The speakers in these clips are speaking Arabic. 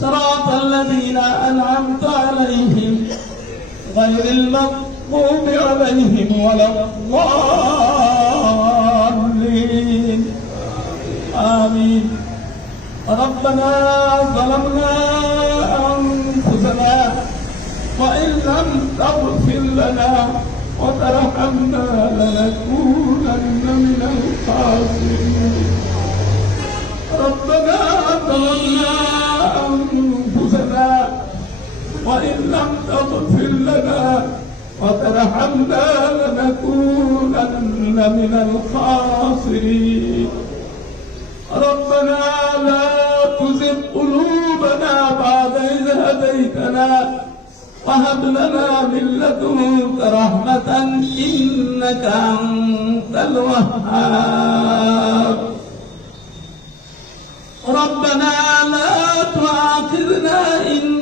صراط الذين أنعمت عليهم غير المغضوب عليهم ولا الضالين. آمين. ربنا ظلمنا أنفسنا وإن لم تغفر لنا وترحمنا لنكونن من الخاسرين. ربنا ظلمنا وإن لم تغفر لنا وترحمنا لنكونن من الخاسرين. ربنا لا تزغ قلوبنا بعد إذ هديتنا وهب لنا من لدنك رحمة إنك أنت الوهاب. ربنا لا تؤاخذنا إن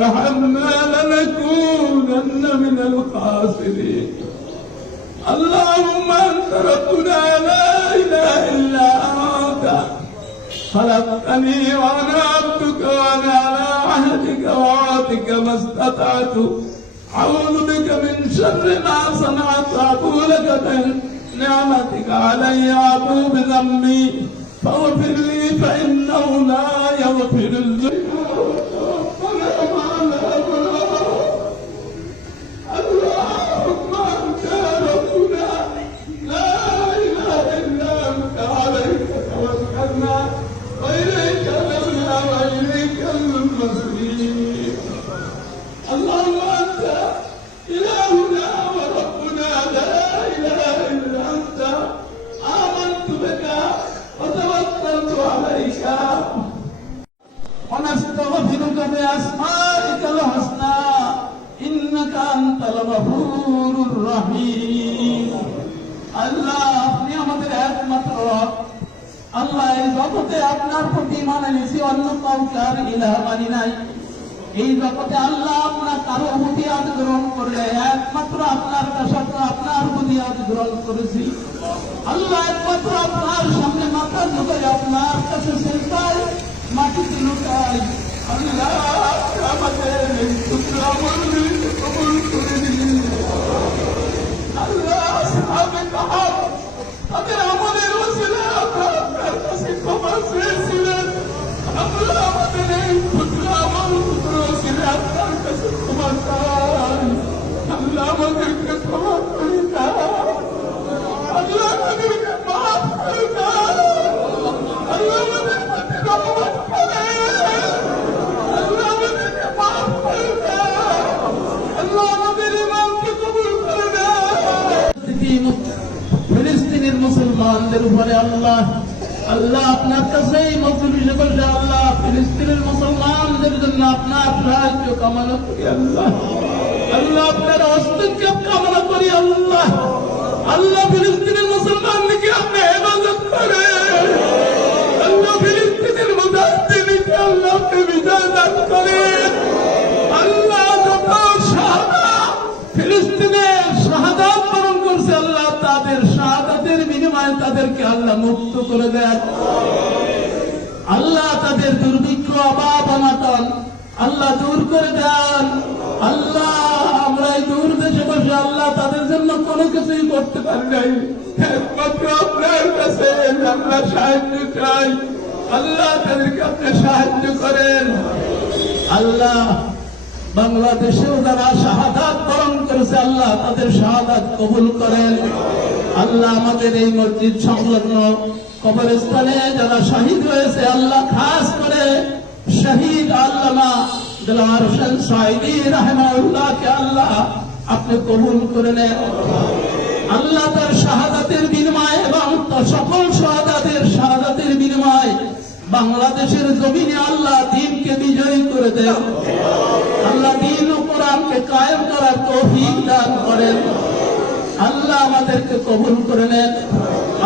وترحمنا لنكونن من الخاسرين. اللهم أنت ربنا لا إله إلا أنت. خلقتني وأنا عبدك وأنا على عهدك ووعدك ما استطعت. أعوذ بك من شر ما صنعت. أبو لك نعمتك علي. أبو بذنبي. فاغفر لي فإنه لا يغفر الذنوب. Gracias. আল্লাহ এই জগতে আপনার প্রতি মানে নিছি অন্য কাউকে আর ইলাহ মানি নাই। এই জগতে আল্লাহ আপনার কারও বুদিয়াদ গ্রহণ করলে, একমাত্র আপনার কাছে আপনার বুদিয়াদ গ্রহণ করেছি। আল্লাহ, একমাত্র আপনার সামনে মাথা ঝুঁকে, আপনার কাছে সেজদায় মাটিতে লুকাই। আল্লাহ, আমাদের মুসলমানদের উপরে আল্লাহ আল্লাহ আপনার কাছেই মজুরি বলছে আল্লাহ ফিলিস্তিনের মুসলমানদের জন্য আপনার সাহায্য কামনা করি, আল্লাহ। আল্লাহ আপনার হস্তক্ষেপ কামনা করি, আল্লাহ। আল্লাহ ফিলিস্তিনের মুসলমানকে তাদের শাহাদাতের বিনিময়ে তাদেরকে আল্লাহ মুক্ত করে দেন। আল্লাহ তাদের দুর্ভিক্ষ, অভাব অনাটন আল্লাহ দূর করে দেন। আল্লাহ, আমরা এই দূর দেশে বসে আল্লাহ তাদের জন্য কোন কোনো কিছুই করতে পারি নাই। একমাত্র আপনার কাছে আমরা সাহায্য চাই। আল্লাহ তাদেরকে আপনি সাহায্য করেন। আল্লাহ বাংলাদেশেও যারা শাহাদাত বরণ করেছে, আল্লাহ তাদের শাহাদাত কবুল করেন। আল্লাহ আমাদের এই মসজিদ সংলগ্ন কবরস্থানে যারা শহীদ হয়েছে আল্লাহ খাস করে শহীদ আল্লামা দিলওয়ার হোসেন সাইদি রাহমাউল্লাহকে আল্লাহ আপনি কবুল করে নেন। আল্লাহ তার শাহাদাতের বিনিময় এবং সকল শাহাদাতের শাহাদাতের বিনিময় বাংলাদেশের জমিনে আল্লাহ দিনকে বিজয়ী করে দেন। আল্লাহ দিন ও কোরআনকে কায়েম করার তৌফিক দান করেন। আল্লাহ আমাদেরকে কবুল করে নেন।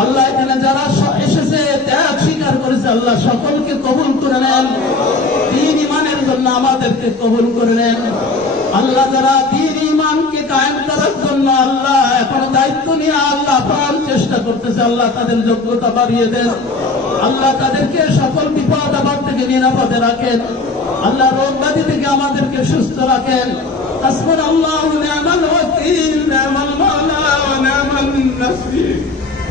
আল্লাহ এখানে যারা এসেছে, ত্যাগ স্বীকার করেছে, আল্লাহ সকলকে কবুল করে নেন। দিন ইমানের জন্য আমাদেরকে কবুল করে নেন। আল্লাহ যারা দিন ইমানকে কায়েম করার জন্য আল্লাহ এখন দায়িত্ব নিয়ে আল্লাহ প্রাণ চেষ্টা করতেছে, আল্লাহ তাদের যোগ্যতা বাড়িয়ে দেন। আল্লাহ তাদেরকে সকল বিপদ আপদ থেকে নিরাপদে রাখেন আল্লাহ রোগ ব্যাধি থেকে আমাদেরকে সুস্থ রাখেন حسبنا الله ونعم الوكيل نعم المولى ونعم النصير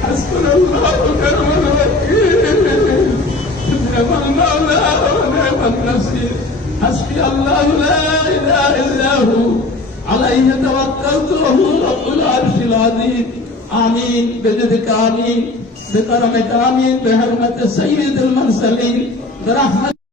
حسبنا الله ونعم الوكيل نعم المولى ونعم النصير حسبي الله لا اله الا هو عليه توكلت وهو رب العرش العظيم امين بجدك امين بكرمك امين بحرمه سيد المرسلين برحمتك